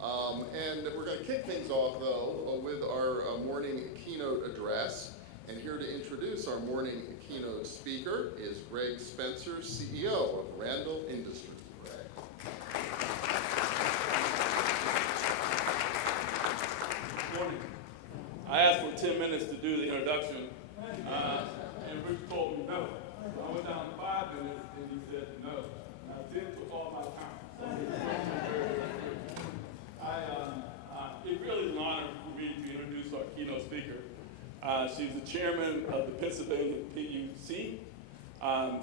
And we're going to kick things off, though, with our morning keynote address. And here to introduce our morning keynote speaker is Greg Spencer, CEO of Randall Industries. Greg. Good morning. I asked for 10 minutes to do the introduction, and Rich told me no. So I went down to 5 minutes, and he said no. And I did with all my time. It really is an honor for me to introduce our keynote speaker. She's the chairman of the Pennsylvania PUC.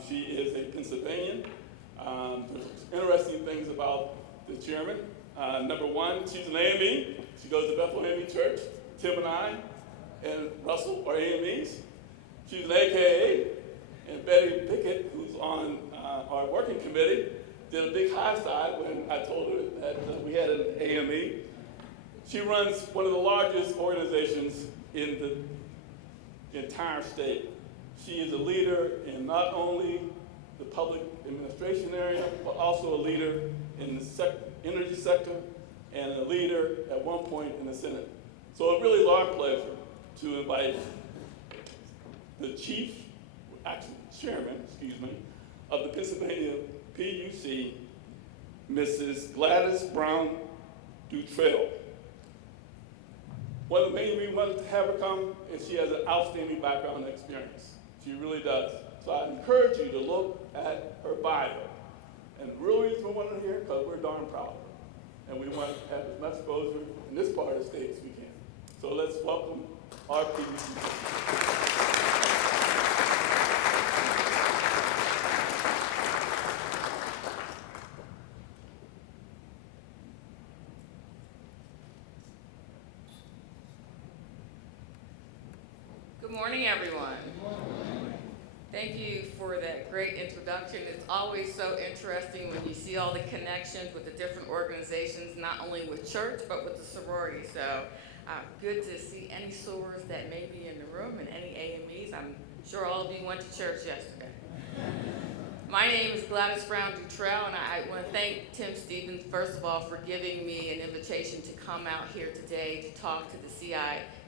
She is a Pennsylvanian. There's interesting things about the chairman. Number one, she's an AME. She goes to Bethel AME Church. Tim and I and Russell are AMEs. She's an AKA. And Betty Pickett, who's on our working committee, did a big high side when I told her that we had an AME. She runs one of the largest organizations in the entire state. She is a leader in not only the public administration area, but also a leader in the energy sector and a leader at one point in the Senate. So it really is our pleasure to invite the chairman, of the Pennsylvania PUC, Mrs. Gladys Brown Dutrieuille. One of the main reasons we wanted to have her come is she has an outstanding background and experience. She really does. So I encourage you to look at her bio. And the real reason we wanted her here, because we're darn proud of her. And we want to have as much exposure in this part of the state as we can. So let's welcome our PUC. Good morning, everyone. Thank you for that great introduction. It's always so interesting when you see all the connections with the different organizations, not only with church, but with the sorority. So good to see any sorors that may be in the room and any AMEs. I'm sure all of you went to church yesterday. My name is Gladys Brown Dutrieuille, and I want to thank Tim Stevens, first of all, for giving me an invitation to come out here today to talk to the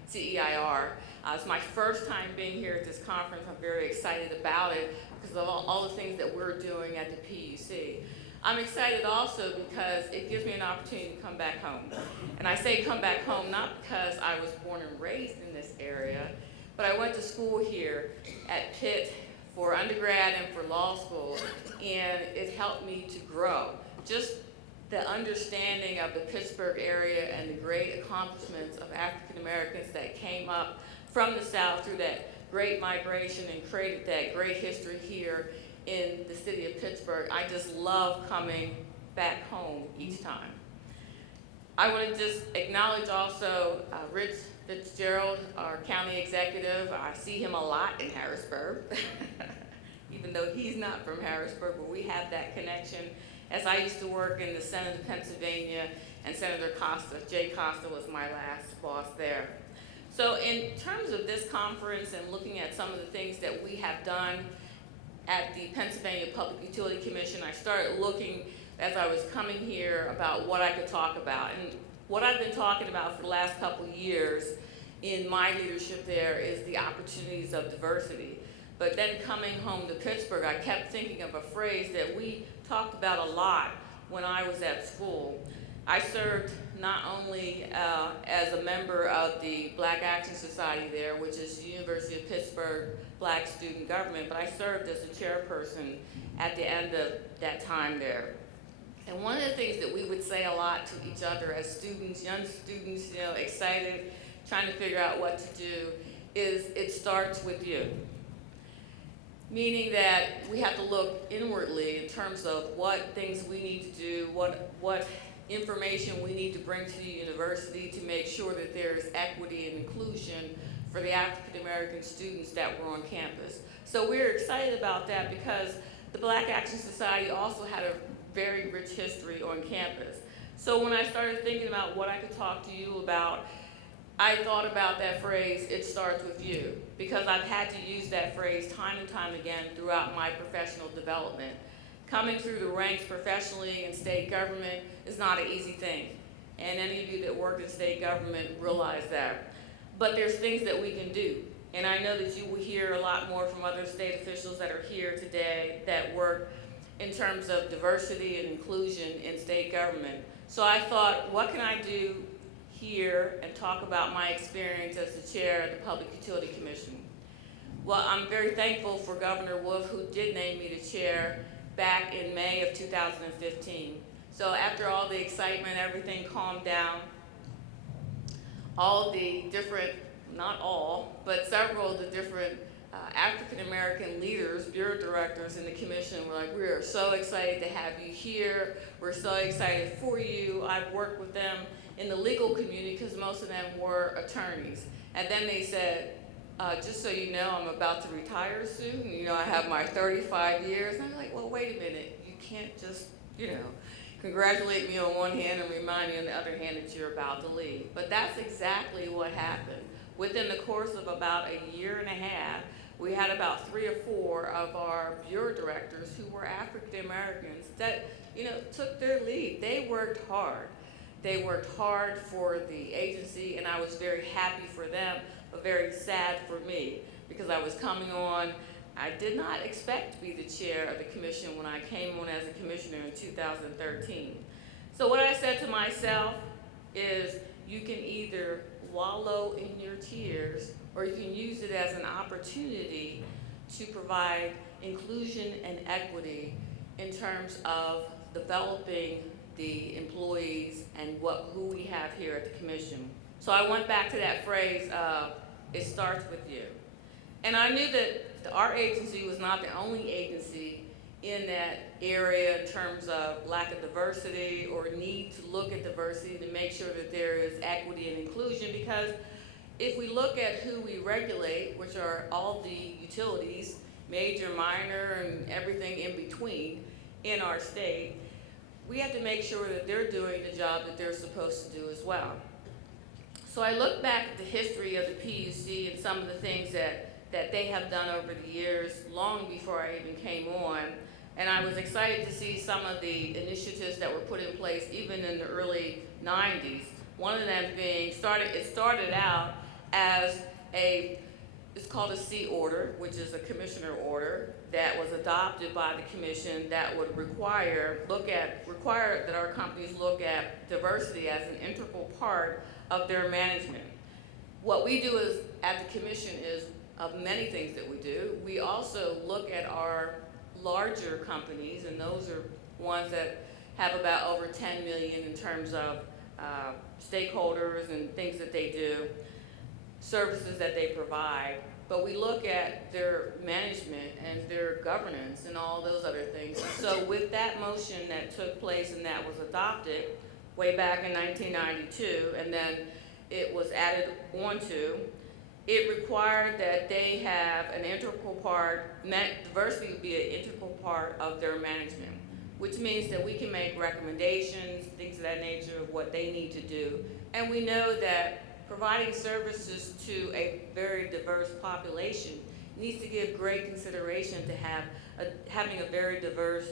CEIR. It's my first time being here at this conference. I'm very excited about it because of all the things that we're doing at the PUC. I'm excited also because it gives me an opportunity to come back home. And I say come back home not because I was born and raised in this area, but I went to school here at Pitt for undergrad and for law school, and it helped me to grow. Just the understanding of the Pittsburgh area and the great accomplishments of African Americans that came up from the South through that great migration and created that great history here in the city of Pittsburgh. I just love coming back home each time. I want to just acknowledge also Rich Fitzgerald, our county executive. I see him a lot in Harrisburg, even though he's not from Harrisburg, but we have that connection. As I used to work in the Senate of Pennsylvania, and Senator Costa, Jay Costa was my last boss there. So in terms of this conference and looking at some of the things that we have done at the Pennsylvania Public Utility Commission, I started looking as I was coming here about what I could talk about. And what I've been talking about for the last couple of years in my leadership there is the opportunities of diversity. But then coming home to Pittsburgh, I kept thinking of a phrase that we talked about a lot when I was at school. I served not only as a member of the Black Action Society there, which is the University of Pittsburgh Black Student Government, but I served as a chairperson at the end of that time there. And one of the things that we would say a lot to each other as students, young students, excited, trying to figure out what to do, is it starts with you. Meaning that we have to look inwardly in terms of what things we need to do, what information we need to bring to the university to make sure that there's equity and inclusion for the African American students that were on campus. So we're excited about that because the Black Action Society also had a very rich history on campus. So when I started thinking about what I could talk to you about, I thought about that phrase, it starts with you, because I've had to use that phrase time and time again throughout my professional development. Coming through the ranks professionally in state government is not an easy thing. and any of you that work in state government realize that. But there's things that we can do. And I know that you will hear a lot more from other state officials that are here today that work in terms of diversity and inclusion in state government. So I thought, what can I do here and talk about my experience as the chair of the Public Utility Commission? Well, I'm very thankful for Governor Wolf, who did name me the chair back in May of 2015. So after all the excitement, everything calmed down, all the different, not all, but several of the different African-American leaders, bureau directors in the commission were like, we are so excited to have you here. We're so excited for you. I've worked with them in the legal community because most of them were attorneys. And then they said, just so you know, I'm about to retire soon. You know, I have my 35 years. And I'm like, well, wait a minute. You can't just, you know, congratulate me on one hand and remind me on the other hand that you're about to leave. But that's exactly what happened. Within the course of about a year and a half, we had about 3 or 4 of our bureau directors who were African Americans that, you know, took their lead. They worked hard. They worked hard for the agency, and I was very happy for them, but very sad for me, because I was coming on. I did not expect to be the chair of the commission when I came on as a commissioner in 2013. So what I said to myself is, you can either wallow in your tears, or you can use it as an opportunity to provide inclusion and equity in terms of developing the employees and who we have here at the commission. So I went back to that phrase of, it starts with you. And I knew that our agency was not the only agency in that area in terms of lack of diversity or need to look at diversity to make sure that there is equity and inclusion, because if we look at who we regulate, which are all the utilities, major, minor, and everything in between in our state, we have to make sure that they're doing the job that they're supposed to do as well. So I look back at the history of the PUC and some of the things that they have done over the years, long before I even came on, and I was excited to see some of the initiatives that were put in place even in the early 90s. One of them being, it started out as it's called a C order, which is a commissioner order that was adopted by the commission that would require that our companies look at diversity as an integral part of their management. What we do is, at the commission, is of many things that we do. We also look at our larger companies, and those are ones that have about over 10 million in terms of stakeholders and things that they do, services that they provide, but we look at their management and their governance and all those other things. So with that motion that took place and that was adopted way back in 1992, and then it was added onto, it required that they have an integral part, diversity would be an integral part of their management, which means that we can make recommendations, things of that nature of what they need to do. And we know that providing services to a very diverse population needs to give great consideration to having a very diverse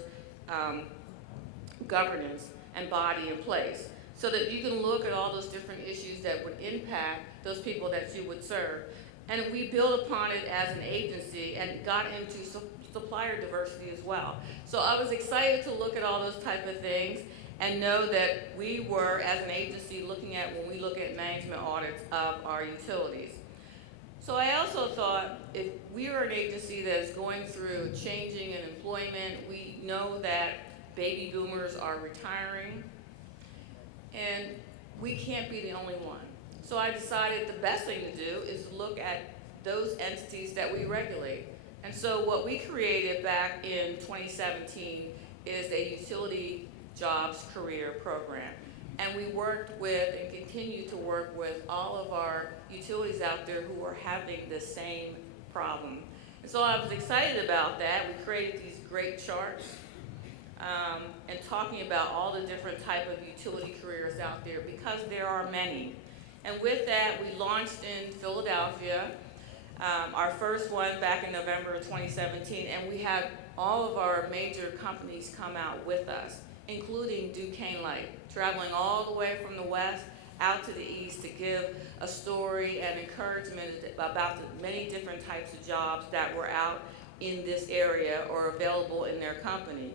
governance and body in place, so that you can look at all those different issues that would impact those people that you would serve. And we built upon it as an agency and got into supplier diversity as well. So I was excited to look at all those type of things and know that we were, as an agency, looking at when we look at management audits of our utilities. So I also thought, if we are an agency that is going through changing in employment, we know that baby boomers are retiring, and we can't be the only one. So I decided the best thing to do is look at those entities that we regulate. And so what we created back in 2017 is a utility jobs career program. And we worked with and continue to work with all of our utilities out there who are having the same problem. And so I was excited about that. We created these great charts and talking about all the different type of utility careers out there, because there are many. And with that, we launched in Philadelphia, our first one back in November of 2017, and we had all of our major companies come out with us. including Duquesne Light, traveling all the way from the west out to the east to give a story and encouragement about the many different types of jobs that were out in this area or available in their company.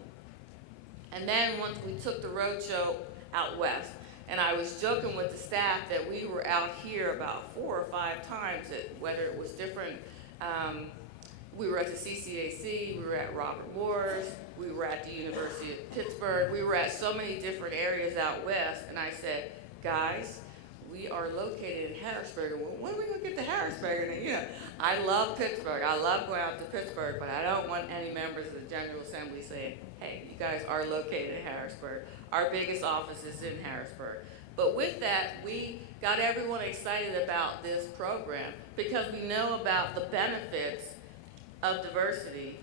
And then once we took the roadshow out west, and I was joking with the staff that we were out here about 4 or 5 times, whether it was different, we were at the CCAC, we were at Robert Morris, we were at the University of Pittsburgh, we were at so many different areas out west, and I said, guys, we are located in Harrisburg. Well, when are we going to get to Harrisburg? And, you know, I love Pittsburgh. I love going out to Pittsburgh, but I don't want any members of the General Assembly saying, hey, you guys are located in Harrisburg. Our biggest office is in Harrisburg. But with that, we got everyone excited about this program because we know about the benefits of diversity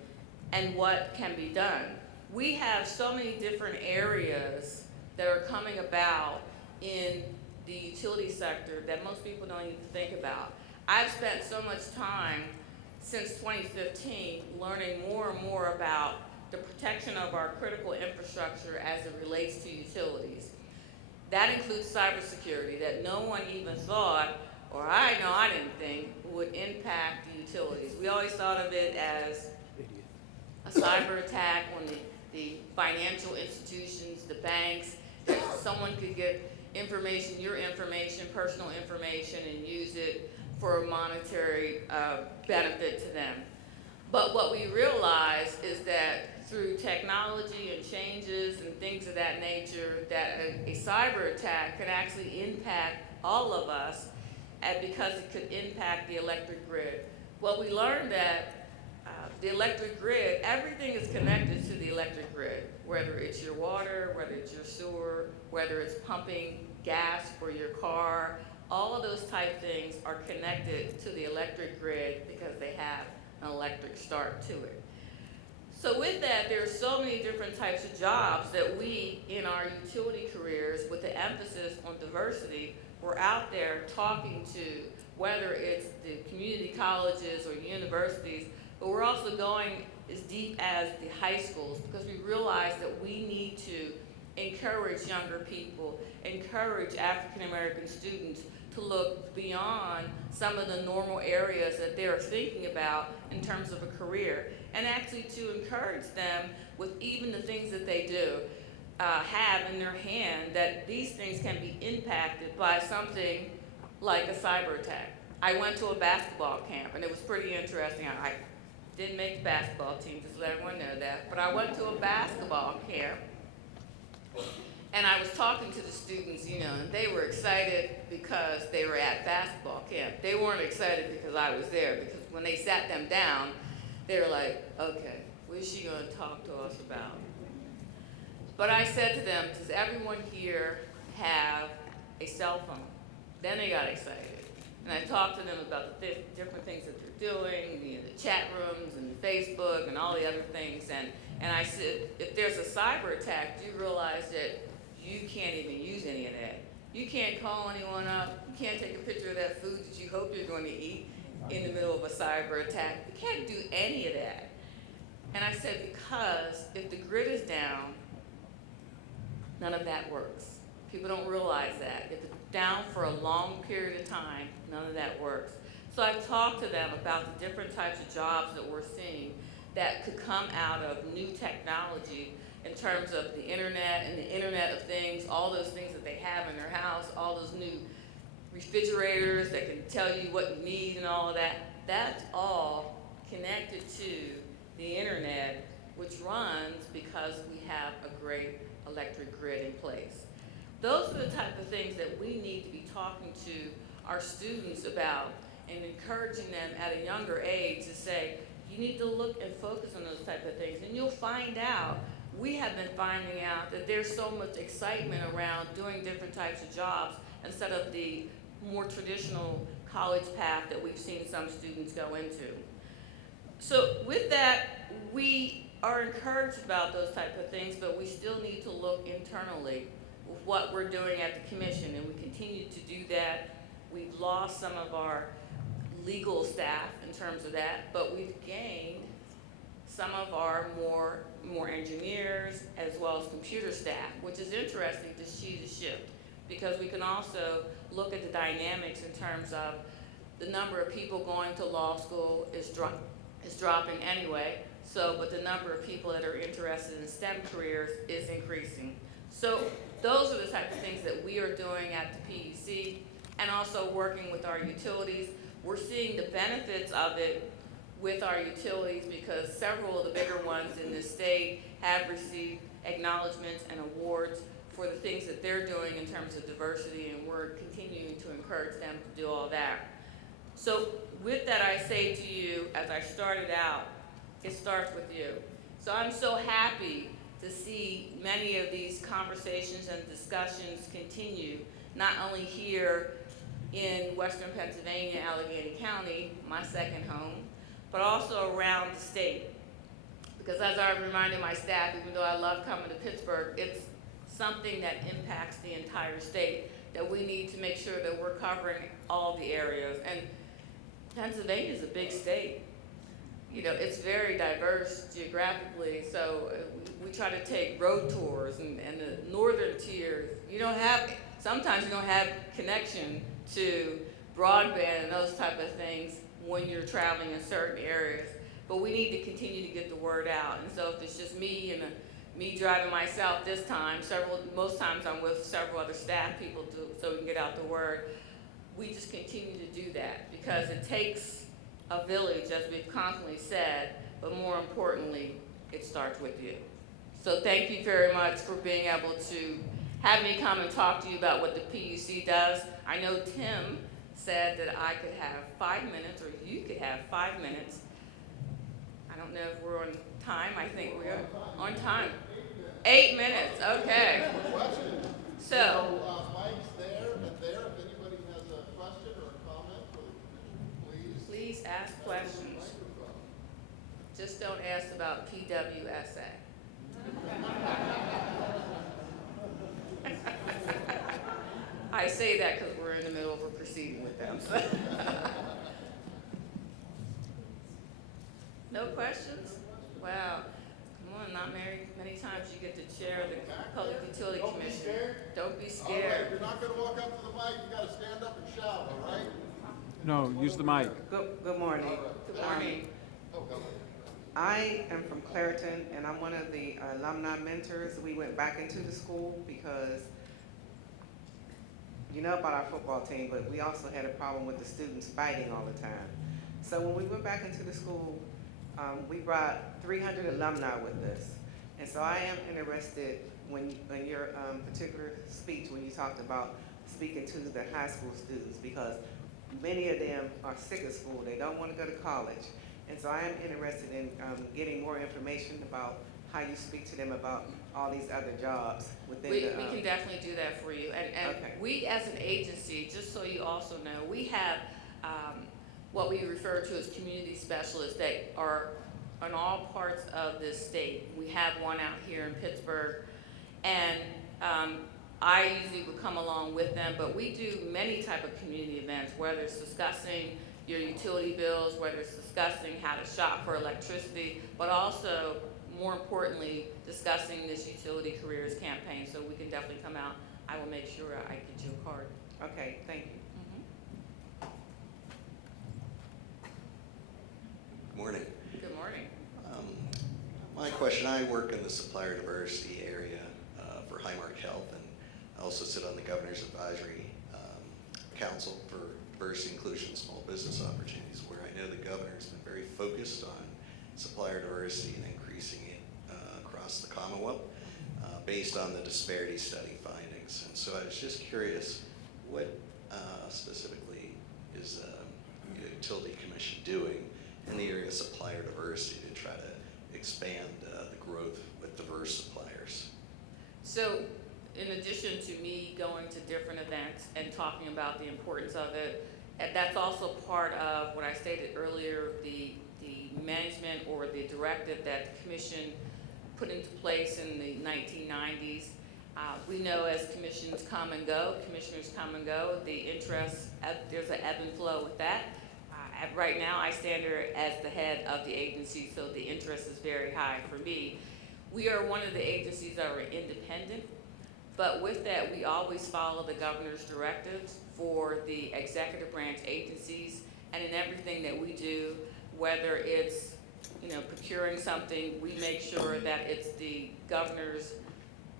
and what can be done. We have so many different areas that are coming about in the utility sector that most people don't even think about. I've spent so much time since 2015 learning more and more about the protection of our critical infrastructure as it relates to utilities. That includes cybersecurity that no one even thought, or I know I didn't think, would impact the utilities. We always thought of it as a cyber attack on the financial institutions, the banks, that someone could get information, your information, personal information, and use it for a monetary benefit to them. But what we realize is that through technology and changes and things of that nature, that a cyber attack can actually impact all of us, and because it could impact the electric grid. Well, we learned that the electric grid, everything is connected to the electric grid, whether it's your water, whether it's your sewer, whether it's pumping gas for your car, all of those type things are connected to the electric grid because they have an electric start to it. So with that, there are so many different types of jobs that we, in our utility careers, with the emphasis on diversity, we're out there talking to, whether it's the community colleges or universities, but we're also going as deep as the high schools because we realize that we need to encourage younger people, encourage African American students to look beyond some of the normal areas that they're thinking about in terms of a career, and actually to encourage them with even the things that they do have in their hand, that these things can be impacted by something like a cyber attack. I went to a basketball camp and it was pretty interesting. I didn't make the basketball team, just let everyone know that, but I went to a basketball camp and I was talking to the students, you know, and they were excited because they were at basketball camp. They weren't excited because I was there, because when they sat them down, they were like, okay, what is she gonna talk to us about? But I said to them, does everyone here have a cell phone? Then they got excited. And I talked to them about the different things that they're doing, you know, the chat rooms and Facebook and all the other things. And I said, if there's a cyber attack, do you realize that you can't even use any of that? You can't call anyone up. You can't take a picture of that food that you hope you're going to eat in the middle of a cyber attack. You can't do any of that. And I said, because if the grid is down, none of that works. People don't realize that. If it's down for a long period of time, none of that works. So I talked to them about the different types of jobs that we're seeing that could come out of new technology in terms of the internet and the Internet of Things, all those things that they have in their house, all those new refrigerators that can tell you what you need and all of that. That's all connected to the internet, which runs because we have a great electric grid in place. Those are the type of things that we need to be talking to our students about and encouraging them at a younger age to say, you need to look and focus on those type of things. And you'll find out, we have been finding out that there's so much excitement around doing different types of jobs instead of the more traditional college path that we've seen some students go into. So with that, we are encouraged about those type of things, but we still need to look internally with what we're doing at the commission, and we continue to do that. We've lost some of our legal staff in terms of that, but we've gained some of our more engineers, as well as computer staff, which is interesting to see the shift, because we can also look at the dynamics in terms of the number of people going to law school is dropping anyway, but the number of people that are interested in STEM careers is increasing. So those are the type of things that we are doing at the PUC, and also working with our utilities. We're seeing the benefits of it with our utilities, because several of the bigger ones in this state have received acknowledgments and awards for the things that they're doing in terms of diversity, and we're continuing to encourage them to do all that. So with that, I say to you, as I started out, it starts with you. So I'm so happy to see many of these conversations and discussions continue, not only here in Western Pennsylvania, Allegheny County, my second home, but also around the state. Because as I reminded my staff, even though I love coming to Pittsburgh, it's something that impacts the entire state, that we need to make sure that we're covering all the areas. And Pennsylvania is a big state. You know, it's very diverse geographically, so we try to take road tours, and the northern tier, sometimes you don't have connection to broadband and those type of things when you're traveling in certain areas. But we need to continue to get the word out. And so if it's just me and me driving myself this time, most times I'm with several other staff people so we can get out the word. We just continue to do that, because it takes a village, as we've constantly said, but more importantly, it starts with you. So thank you very much for being able to have me come and talk to you about what the PUC does. I know Tim said that I could have 5 minutes, or you could have 5 minutes. I don't know if we're on time. I think we are on time. 8 minutes, okay. So, Mike's there and there. If anybody has a question or a comment for the commission, please ask questions. Just don't ask about PWSA. I say that because we're in the middle of a proceeding with them. No questions? Wow. Come on, not many times you get to chair the Public Utility Commission. Don't be scared. All right, if you're not going to walk up to the mic, you got to stand up and shout, all right? No, use the mic. Good morning. Good morning. Oh, go. I am from Clairton, and I'm one of the alumni mentors. We went back into the school because you know about our football team, but we also had a problem with the students fighting all the time. So when we went back into the school, we brought 300 alumni with us. And so I am interested in your particular speech when you talked about speaking to the high school students, because many of them are sick of school. They don't want to go to college. And so I am interested in getting more information about how you speak to them about all these other jobs within We the... can definitely do that for you. And Okay. we, as an agency, just so you also know, we have what we refer to as community specialists that are in all parts of this state. We have one out here in Pittsburgh, and I usually would come along with them, but we do many type of community events, whether it's discussing your utility bills, whether it's discussing how to shop for electricity, but also, more importantly, discussing this utility careers campaign. So we can definitely come out. I will make sure I get you a card. Okay, thank you. Good morning. Good morning. My question, I work in the supplier diversity area for Highmark Health, and I also sit on the Governor's Advisory Council for Diversity, Inclusion, and Small Business Opportunities, where I know the Governor's been very focused on supplier diversity and increasing it across the Commonwealth based on the disparity study findings. And so I was just curious, what specifically is the Utility Commission doing in the area of supplier diversity to try to expand the growth with diverse suppliers? So, in addition to me going to different events and talking about the importance of it, and that's also part of what I stated earlier, the management or the directive that the commission put into place in the 1990s. We know as commissioners come and go, the interest, there's an ebb and flow with that. right now, I stand here as the head of the agency, so the interest is very high for me. We are one of the agencies that are independent, but with that, we always follow the governor's directives for the executive branch agencies, and in everything that we do, whether it's, procuring something, we make sure that it's the governor's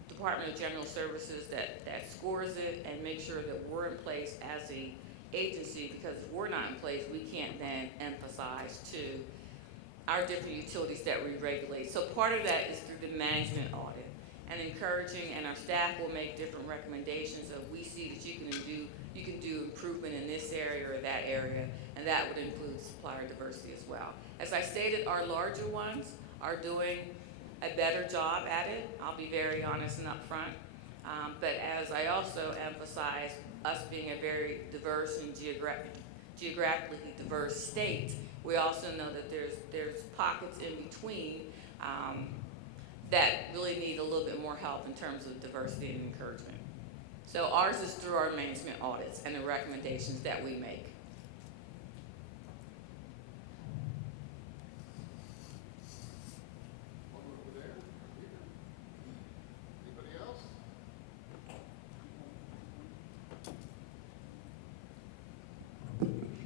Department of General Services that scores it, and make sure that we're in place as a agency, because if we're not in place, we can't then emphasize to our different utilities that we regulate. So part of that is through the management audit and encouraging, and our staff will make different recommendations of, we see that you can do improvement in this area or that area, and that would include supplier diversity as well. As I stated, our larger ones are doing a better job at it. I'll be very honest and upfront. But as I also emphasize, us being a very diverse and geographically diverse state, we also know that there's pockets in between that really need a little bit more help in terms of diversity and encouragement. So ours is through our management audits and the recommendations that we make. One over there. Anybody else?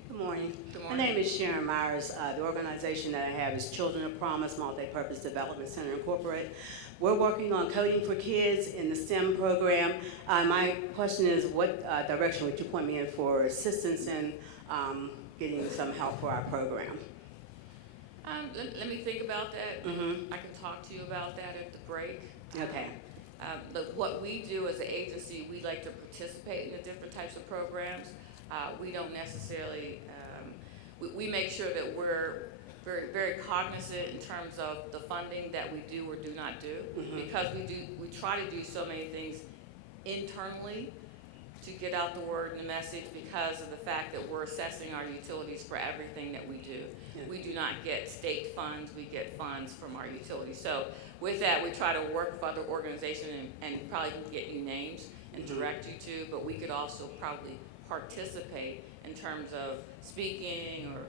Good morning. Good My morning. name is Sharon Myers. The organization that I have is Children of Promise Multi-Purpose Development Center Incorporated. We're working on coding for kids in the STEM program. My question is, what direction would you point me in for assistance in getting some help for our program? Let me think about that. Mm-hmm. I can talk to you about that at the break. Okay. But what we do as an agency, we like to participate in the different types of programs. We don't necessarily, we make sure that we're very, very cognizant in terms of the funding that we do or do not do. Mm-hmm. Because we try to do so many things internally to get out the word and the message, because of the fact that we're assessing our utilities for everything that we do. Yeah. We do not get state funds, we get funds from our utilities. So with that, we try to work with other organizations and probably can get you names and Mm-hmm. direct you to, but we could also probably participate in terms of speaking or,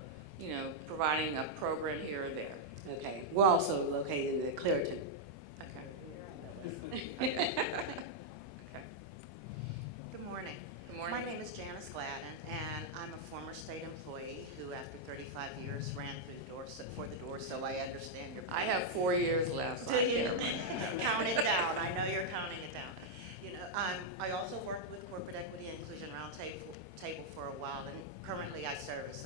providing a program here or there. Okay. We're also located in Clearton. Okay. Okay. Good morning. Good morning. My name is Janice Gladden, and I'm a former state employee who, after 35 years, ran through the door, for the door, so I understand your. I have 4 years left, so Do I you can't. count it down? I know you're counting it down. I also worked with Corporate Equity and Inclusion Roundtable for a while, and currently I serve as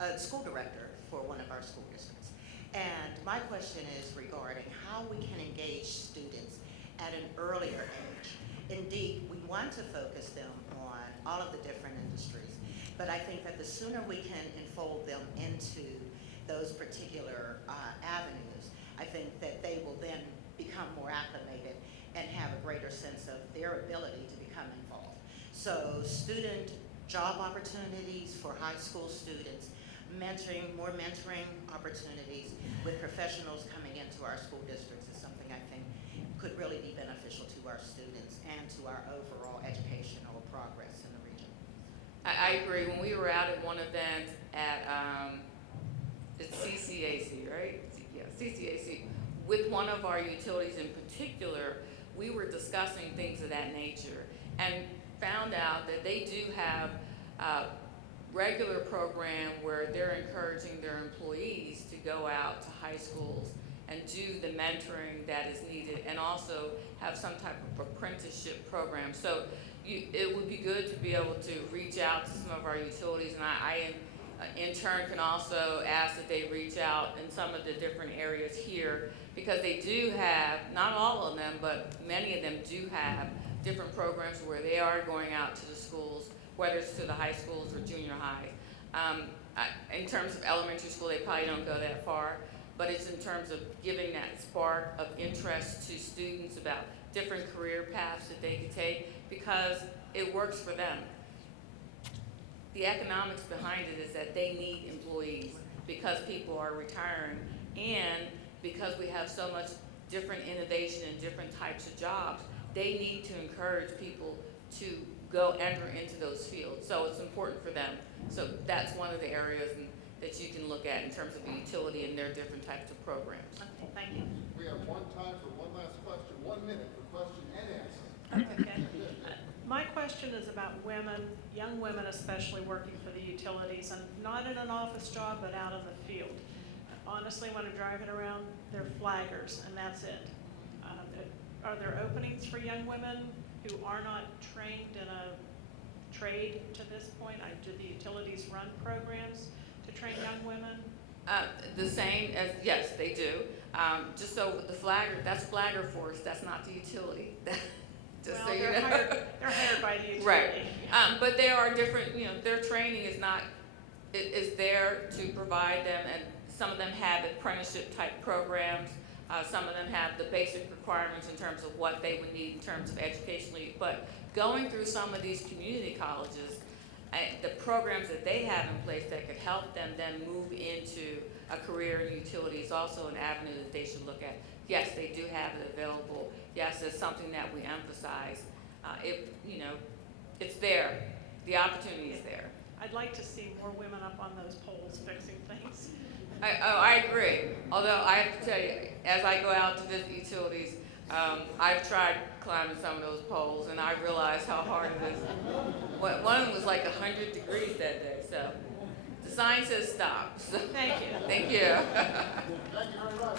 a school director for one of our school districts. And my question is regarding how we can engage students at an earlier age. Indeed, we want to focus them on all of the different industries, but I think that the sooner we can enfold them into those particular avenues, I think that they will then become more acclimated and have a greater sense of their ability to become involved. So student job opportunities for high school students, more mentoring opportunities with professionals coming into our school districts is something I think could really be beneficial to our students and to our overall educational progress in the region. I agree. When we were out at one event at it's CCAC, right? Yeah, CCAC. With one of our utilities in particular, we were discussing things of that nature and found out that they do have a regular program where they're encouraging their employees to go out to high schools and do the mentoring that is needed, and also have some type of apprenticeship program. So it would be good to be able to reach out to some of our utilities, and I in turn can also ask that they reach out in some of the different areas here, because they do have, not all of them, but many of them do have different programs where they are going out to the schools, whether it's to the high schools or junior high. In terms of elementary school, they probably don't go that far, but it's in terms of giving that spark of interest to students about different career paths that they could take, because it works for them. The economics behind it is that they need employees because people are retiring, and because we have so much different innovation and different types of jobs, they need to encourage people to go enter into those fields. So it's important for them So that's one of the areas that you can look at in terms of the utility and their different types of programs. Okay, thank you. We have time for one last question, 1 minute for question and answer. Okay. My question is about women, young women especially, working for the utilities, and not in an office job, but out in the field. Honestly, when I'm driving around, they're flaggers, and that's it. Are there openings for young women who are not trained in a trade to this point? Do the utilities run programs to train young women? The same as, yes, they do. Just so with the flagger, that's flagger force, that's not the utility. Just Well, so you they're know. hired by the utility. Right. But there are different, their training is there to provide them, and some of them have apprenticeship type programs. Some of them have the basic requirements in terms of what they would need in terms of educationally. But going through some of these community colleges, the programs that they have in place that could help them then move into a career in utility is also an avenue that they should look at. Yes, they do have it available. Yes, it's something that we emphasize. It's there. The opportunity is there. I'd like to see more women up on those poles fixing things. I agree. Although I have to tell you, as I go out to visit utilities, I've tried climbing some of those poles, and I realized how hard it is. One of them was like 100 degrees that day, so the sign says stop. So, Thank you. thank you. Thank you very much.